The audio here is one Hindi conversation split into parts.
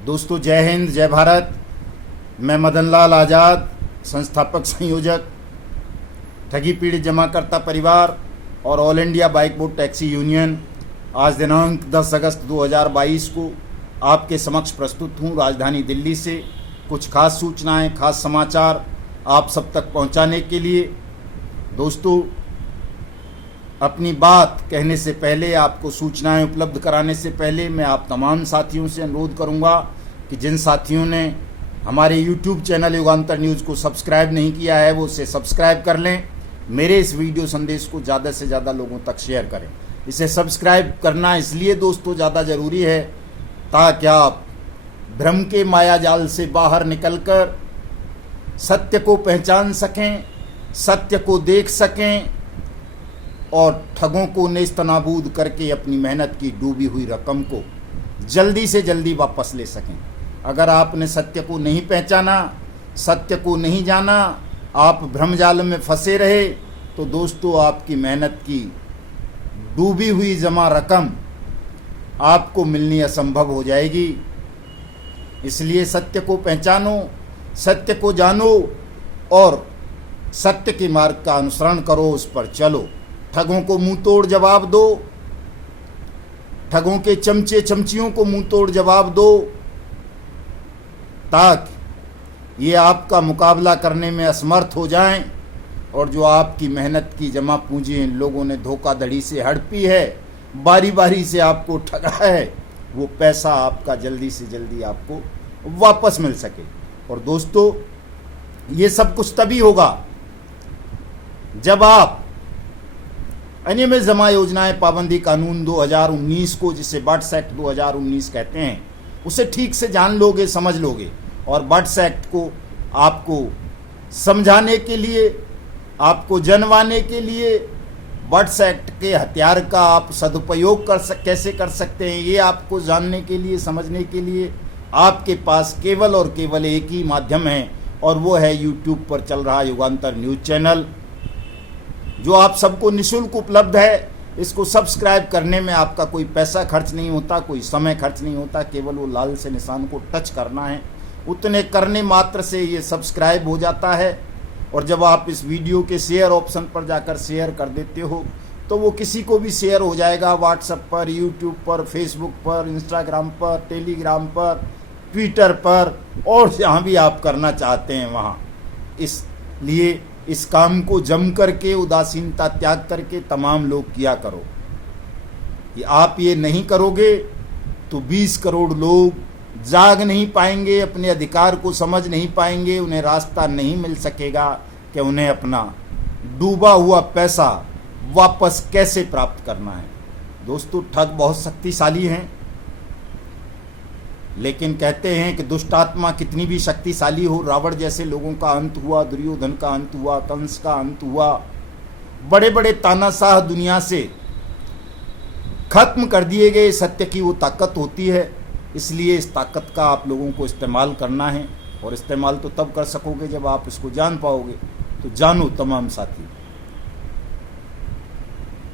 दोस्तों जय हिंद जय भारत। मैं मदन लाल आज़ाद, संस्थापक संयोजक ठगी पीड़ित जमाकर्ता परिवार और all India bike board taxi union, आज दिनांक 10 अगस्त 2022 को आपके समक्ष प्रस्तुत हूँ राजधानी दिल्ली से कुछ खास सूचनाएं, खास समाचार आप सब तक पहुँचाने के लिए। दोस्तों, अपनी बात कहने से पहले, आपको सूचनाएं उपलब्ध कराने से पहले मैं आप तमाम साथियों से अनुरोध करूंगा कि जिन साथियों ने हमारे YouTube चैनल युगांतर न्यूज़ को सब्सक्राइब नहीं किया है वो उसे सब्सक्राइब कर लें। मेरे इस वीडियो संदेश को ज़्यादा से ज़्यादा लोगों तक शेयर करें। इसे सब्सक्राइब करना इसलिए दोस्तों ज़्यादा ज़रूरी है ताकि आप भ्रम के मायाजाल से बाहर निकलकर सत्य को पहचान सकें, सत्य को देख सकें और ठगों को नेस्तनाबूद करके अपनी मेहनत की डूबी हुई रकम को जल्दी से जल्दी वापस ले सकें। अगर आपने सत्य को नहीं पहचाना, सत्य को नहीं जाना, आप भ्रमजाल में फंसे रहे तो दोस्तों आपकी मेहनत की डूबी हुई जमा रकम आपको मिलनी असंभव हो जाएगी। इसलिए सत्य को पहचानो, सत्य को जानो और सत्य के मार्ग का अनुसरण करो, उस पर चलो। ठगों को मुंह तोड़ जवाब दो, ठगों के चमचे चमचियों को मुंह तोड़ जवाब दो ताकि ये आपका मुकाबला करने में असमर्थ हो जाएं और जो आपकी मेहनत की जमा पूंजी इन लोगों ने धोखाधड़ी से हड़पी है, बारी बारी से आपको ठगा है, वो पैसा आपका जल्दी से जल्दी आपको वापस मिल सके। और दोस्तों, ये सब कुछ तभी होगा जब आप अनियमित जमा योजनाएं पाबंदी कानून 2019 को, जिसे बट्स एक्ट 2019 कहते हैं, उसे ठीक से जान लोगे, समझ लोगे। और बट्स एक्ट को आपको समझाने के लिए, आपको जनवाने के लिए, बट्स एक्ट के हथियार का आप सदुपयोग कैसे कर सकते हैं, ये आपको जानने के लिए, समझने के लिए आपके पास केवल और केवल एक ही माध्यम है और वो है YouTube पर चल रहा युगांतर न्यूज़ चैनल, जो आप सबको निःशुल्क उपलब्ध है। इसको सब्सक्राइब करने में आपका कोई पैसा खर्च नहीं होता, कोई समय खर्च नहीं होता, केवल वो लाल से निशान को टच करना है। उतने करने मात्र से ये सब्सक्राइब हो जाता है और जब आप इस वीडियो के शेयर ऑप्शन पर जाकर शेयर कर देते हो तो वो किसी को भी शेयर हो जाएगा, व्हाट्सएप पर, यूट्यूब पर, फेसबुक पर, इंस्टाग्राम पर, टेलीग्राम पर, ट्विटर पर और जहाँ भी आप करना चाहते हैं वहाँ। इसलिए इस काम को जम करके, उदासीनता त्याग करके तमाम लोग किया करो। कि आप ये नहीं करोगे तो 20 करोड़ लोग जाग नहीं पाएंगे, अपने अधिकार को समझ नहीं पाएंगे, उन्हें रास्ता नहीं मिल सकेगा कि उन्हें अपना डूबा हुआ पैसा वापस कैसे प्राप्त करना है। दोस्तों, ठग बहुत शक्तिशाली हैं, लेकिन कहते हैं कि दुष्ट आत्मा कितनी भी शक्तिशाली हो, रावण जैसे लोगों का अंत हुआ, दुर्योधन का अंत हुआ, कंस का अंत हुआ, बड़े बड़े तानाशाह दुनिया से खत्म कर दिए गए। सत्य की वो ताकत होती है, इसलिए इस ताकत का आप लोगों को इस्तेमाल करना है और इस्तेमाल तो तब कर सकोगे जब आप इसको जान पाओगे। तो जानो तमाम साथी।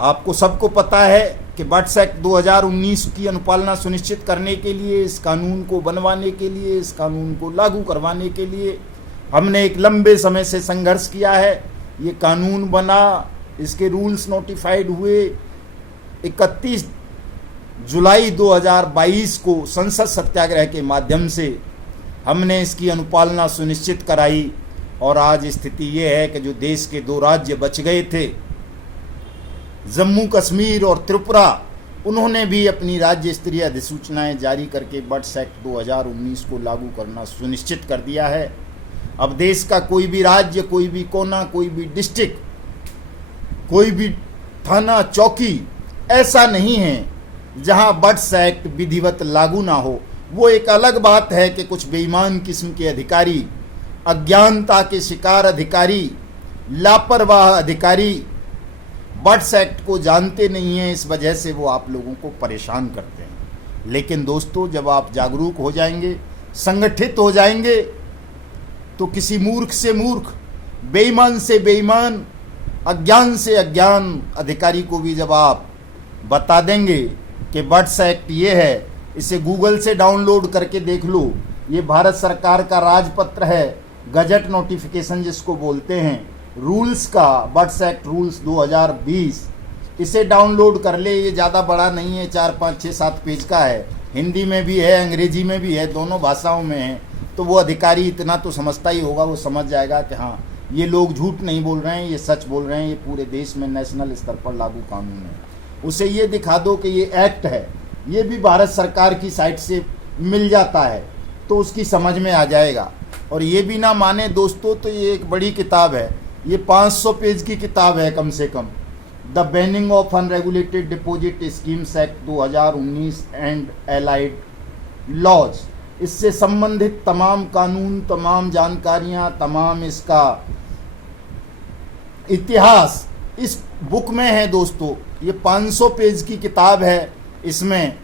आपको सबको पता है कि बट्स एक्ट 2019 की अनुपालना सुनिश्चित करने के लिए, इस कानून को बनवाने के लिए, इस कानून को लागू करवाने के लिए हमने एक लंबे समय से संघर्ष किया है। ये कानून बना, इसके रूल्स नोटिफाइड हुए 31 जुलाई 2022 को संसद सत्याग्रह के माध्यम से हमने इसकी अनुपालना सुनिश्चित कराई और आज स्थिति ये है कि जो देश के 2 राज्य बच गए थे, जम्मू कश्मीर और त्रिपुरा, उन्होंने भी अपनी राज्य स्तरीय अधिसूचनाएं जारी करके बट्स एक्ट 2019 को लागू करना सुनिश्चित कर दिया है। अब देश का कोई भी राज्य, कोई भी कोना, कोई भी डिस्ट्रिक्ट, कोई भी थाना चौकी ऐसा नहीं है जहां बट्स एक्ट विधिवत लागू ना हो। वो एक अलग बात है कि कुछ बेईमान किस्म के अधिकारी, अज्ञानता के शिकार अधिकारी, लापरवाह अधिकारी बट्स एक्ट को जानते नहीं हैं, इस वजह से वो आप लोगों को परेशान करते हैं। लेकिन दोस्तों, जब आप जागरूक हो जाएंगे, संगठित हो जाएंगे, तो किसी मूर्ख से मूर्ख, बेईमान से बेईमान, अज्ञान से अज्ञान अधिकारी को भी जब आप बता देंगे कि बट्स एक्ट ये है इसे गूगल से डाउनलोड करके देख लो। ये भारत सरकार का राजपत्र है, गजट नोटिफिकेशन जिसको बोलते हैं, रूल्स का, बर्ड्स एक्ट रूल्स 2020। इसे डाउनलोड कर ले। ये ज़्यादा बड़ा नहीं है, 4, 5, 6, 7 पेज का है। हिंदी में भी है, अंग्रेजी में भी है, दोनों भाषाओं में है। तो वो अधिकारी इतना तो समझता ही होगा, वो समझ जाएगा कि हाँ ये लोग झूठ नहीं बोल रहे हैं, ये सच बोल रहे हैं, ये पूरे देश में नेशनल स्तर पर लागू कानून है। उसे ये दिखा दो कि ये एक्ट है, ये भी भारत सरकार की साइट से मिल जाता है, तो उसकी समझ में आ जाएगा। और ये भी ना माने दोस्तों तो ये एक बड़ी किताब है, ये 500 पेज की किताब है कम से कम। The banning of unregulated deposit schemes act 2019 and allied laws. इससे संबंधित तमाम कानून, तमाम जानकारियां, तमाम इसका इतिहास इस बुक में है दोस्तों। ये 500 पेज की किताब है। इसमें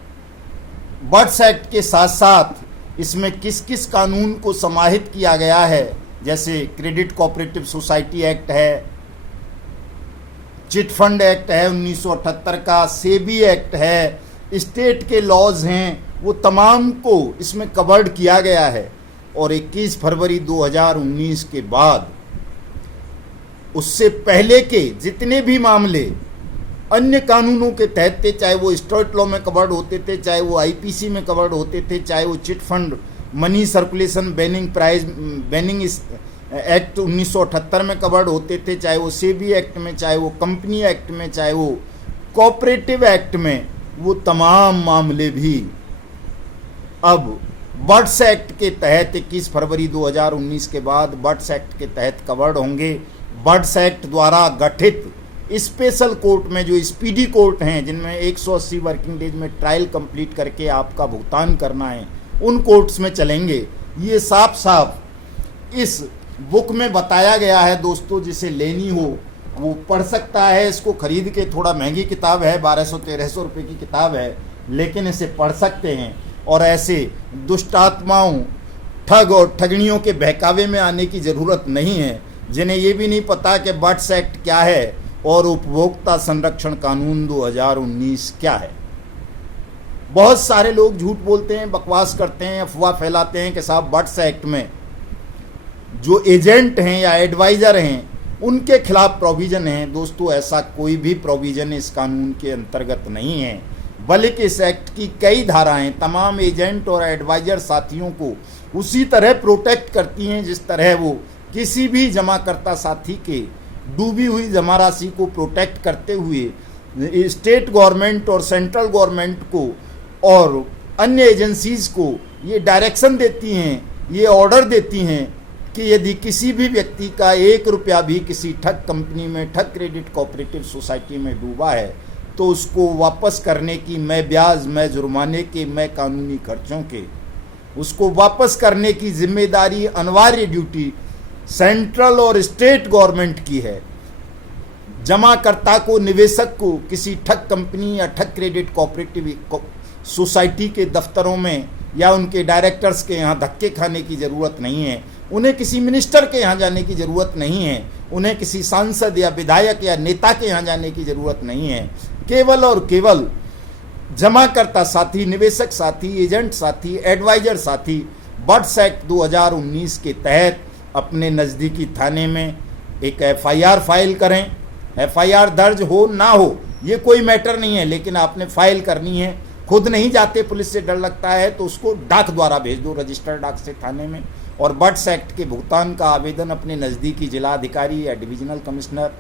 बर्ड्स एक्ट के साथ साथ इसमें किस किस कानून को समाहित किया गया है, जैसे क्रेडिट कोऑपरेटिव सोसाइटी एक्ट है, चिट फंड एक्ट है 1978 का, सेबी एक्ट है, स्टेट के लॉज हैं, वो तमाम को इसमें कवर्ड किया गया है। और 21 फरवरी 2019 के बाद उससे पहले के जितने भी मामले अन्य कानूनों के तहत थे, चाहे वो स्टेट लॉ में कवर्ड होते थे, चाहे वो आईपीसी में कवर्ड होते थे, चाहे वो chit fund money circulation banning act 1978 में कवर्ड होते थे, चाहे वो सेबी एक्ट में, चाहे वो कंपनी एक्ट में, चाहे वो कोऑपरेटिव एक्ट में, वो तमाम मामले भी अब बर्ड्स एक्ट के तहत 21 फरवरी 2019 के बाद बर्ड्स एक्ट के तहत कवर्ड होंगे। बर्ड्स एक्ट द्वारा गठित स्पेशल कोर्ट में, जो स्पीडी कोर्ट हैं जिनमें 180 वर्किंग डेज में ट्रायल कंप्लीट करके आपका भुगतान करना है, उन कोर्ट्स में चलेंगे। ये साफ साफ इस बुक में बताया गया है दोस्तों। जिसे लेनी हो वो पढ़ सकता है, इसको खरीद के। थोड़ा महंगी किताब है, 1200-1300 रुपये की किताब है, लेकिन इसे पढ़ सकते हैं। और ऐसे दुष्टात्माओं, ठग और ठगनियों के बहकावे में आने की ज़रूरत नहीं है, जिन्हें ये भी नहीं पता कि बर्ड्स एक्ट क्या है और उपभोक्ता संरक्षण कानून 2019 क्या है। बहुत सारे लोग झूठ बोलते हैं, बकवास करते हैं, अफवाह फैलाते हैं कि साहब बर्ड्स एक्ट में जो एजेंट हैं या एडवाइज़र हैं उनके खिलाफ प्रोविज़न है। दोस्तों ऐसा कोई भी प्रोविज़न इस कानून के अंतर्गत नहीं है, बल्कि इस एक्ट की कई धाराएं तमाम एजेंट और एडवाइज़र साथियों को उसी तरह प्रोटेक्ट करती हैं जिस तरह वो किसी भी जमाकर्ता साथी के डूबी हुई जमा राशि को प्रोटेक्ट करते हुए स्टेट गवर्नमेंट और सेंट्रल गवर्नमेंट को और अन्य एजेंसीज़ को ये डायरेक्शन देती हैं, ये ऑर्डर देती हैं कि यदि किसी भी व्यक्ति का 1 रुपया भी किसी ठग कंपनी में, ठग क्रेडिट कोऑपरेटिव सोसाइटी में डूबा है तो उसको वापस करने की, मैं ब्याज, मैं जुर्माने के, मैं कानूनी खर्चों के, उसको वापस करने की जिम्मेदारी, अनिवार्य ड्यूटी सेंट्रल और स्टेट गवर्नमेंट की है। जमाकर्ता को, निवेशक को किसी ठग कंपनी या ठग क्रेडिट कोऑपरेटिव सोसाइटी के दफ्तरों में या उनके डायरेक्टर्स के यहाँ धक्के खाने की ज़रूरत नहीं है। उन्हें किसी मिनिस्टर के यहाँ जाने की ज़रूरत नहीं है। उन्हें किसी सांसद या विधायक या नेता के यहाँ जाने की ज़रूरत नहीं है। केवल और केवल जमाकर्ता साथी, निवेशक साथी, एजेंट साथी, एडवाइजर साथी बर्ड्स एक्ट 2019 के तहत अपने नज़दीकी थाने में एक FIR फाइल करें। FIR दर्ज हो ना हो ये कोई मैटर नहीं है, लेकिन आपने फाइल करनी है। खुद नहीं जाते, पुलिस से डर लगता है तो उसको डाक द्वारा भेज दो, रजिस्टर्ड डाक से थाने में। और बर्ड्स एक्ट के भुगतान का आवेदन अपने नज़दीकी जिला अधिकारी या डिविजनल कमिश्नर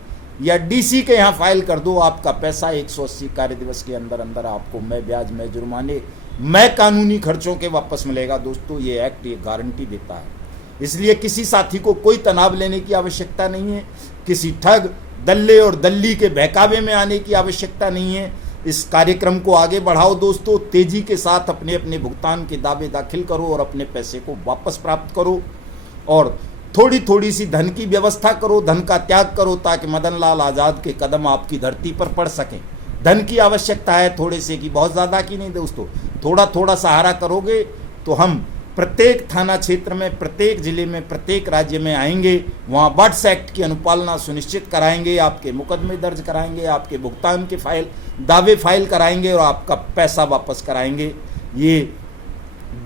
या DC के यहाँ फाइल कर दो। आपका पैसा 180 कार्य दिवस के अंदर अंदर आपको मैं ब्याज, मैं जुर्माने, मैं कानूनी खर्चों के वापस मिलेगा। दोस्तों ये एक्ट ये गारंटी देता है, इसलिए किसी साथी को कोई तनाव लेने की आवश्यकता नहीं है, किसी ठग, दल्ले और दल्ली के बहकावे में आने की आवश्यकता नहीं है। इस कार्यक्रम को आगे बढ़ाओ दोस्तों, तेजी के साथ अपने अपने भुगतान के दावे दाखिल करो और अपने पैसे को वापस प्राप्त करो। और थोड़ी थोड़ी सी धन की व्यवस्था करो, धन का त्याग करो, ताकि मदन लाल आज़ाद के कदम आपकी धरती पर पड़ सकें। धन की आवश्यकता है थोड़े से की, बहुत ज़्यादा की नहीं दोस्तों। थोड़ा थोड़ा सहारा करोगे तो हम प्रत्येक थाना क्षेत्र में, प्रत्येक जिले में, प्रत्येक राज्य में आएंगे, वहाँ बर्ड्स एक्ट की अनुपालना सुनिश्चित कराएंगे, आपके मुकदमे दर्ज कराएंगे, आपके भुगतान के दावे फाइल कराएंगे और आपका पैसा वापस कराएंगे। ये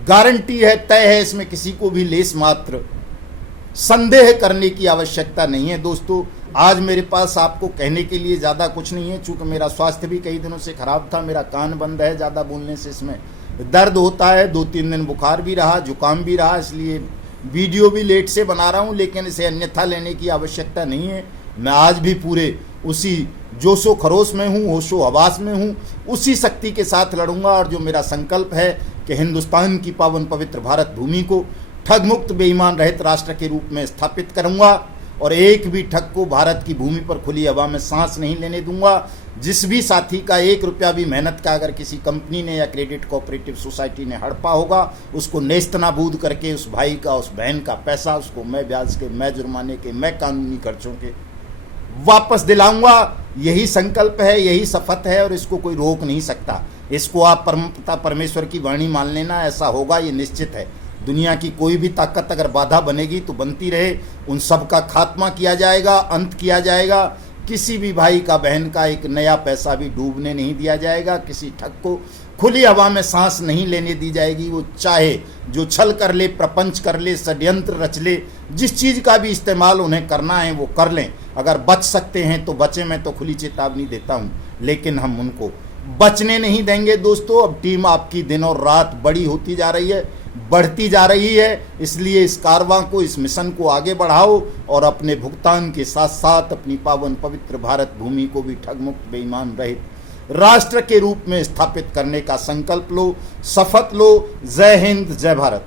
गारंटी है, तय है, इसमें किसी को भी लेस मात्र संदेह करने की आवश्यकता नहीं है। दोस्तों, आज मेरे पास आपको कहने के लिए ज़्यादा कुछ नहीं है, चूँकि मेरा स्वास्थ्य भी कई दिनों से खराब था, मेरा कान बंद है, ज़्यादा बोलने से इसमें दर्द होता है, 2-3 दिन बुखार भी रहा, जुकाम भी रहा, इसलिए वीडियो भी लेट से बना रहा हूँ, लेकिन इसे अन्यथा लेने की आवश्यकता नहीं है। मैं आज भी पूरे उसी जोशो खरोश में हूँ, होशो हवास में हूँ, उसी शक्ति के साथ लड़ूंगा। और जो मेरा संकल्प है कि हिंदुस्तान की पावन पवित्र भारत भूमि को ठग मुक्त बेईमान रहित राष्ट्र के रूप में स्थापित करूंगा, और एक भी ठग को भारत की भूमि पर खुली हवा में सांस नहीं लेने दूंगा। जिस भी साथी का 1 रुपया भी मेहनत का अगर किसी कंपनी ने या क्रेडिट कोऑपरेटिव सोसाइटी ने हड़पा होगा, उसको नेस्तनाबूद करके उस भाई का, उस बहन का पैसा उसको मैं ब्याज के, मैं जुर्माने के, मैं कानूनी खर्चों के वापस दिलाऊंगा। यही संकल्प है, यही शपथ है, और इसको कोई रोक नहीं सकता। इसको आप परमपिता परमेश्वर की वाणी मान लेना, ऐसा होगा, ये निश्चित है। दुनिया की कोई भी ताकत अगर बाधा बनेगी तो बनती रहे, उन सब का खात्मा किया जाएगा, अंत किया जाएगा। किसी भी भाई का, बहन का एक नया पैसा भी डूबने नहीं दिया जाएगा, किसी ठग को खुली हवा में सांस नहीं लेने दी जाएगी। वो चाहे जो छल कर ले, प्रपंच कर ले, षड्यंत्र रच ले, जिस चीज़ का भी इस्तेमाल उन्हें करना है वो कर लें। अगर बच सकते हैं तो बचें, मैं तो खुली चेतावनी देता हूँ, लेकिन हम उनको बचने नहीं देंगे। दोस्तों, अब टीम आपकी दिन और रात बड़ी होती जा रही है, बढ़ती जा रही है, इसलिए इस कारवां को, इस मिशन को आगे बढ़ाओ, और अपने भुगतान के साथ साथ अपनी पावन पवित्र भारत भूमि को भी ठगमुक्त बेईमान रहित राष्ट्र के रूप में स्थापित करने का संकल्प लो, शपथ लो। जय हिंद, जय भारत।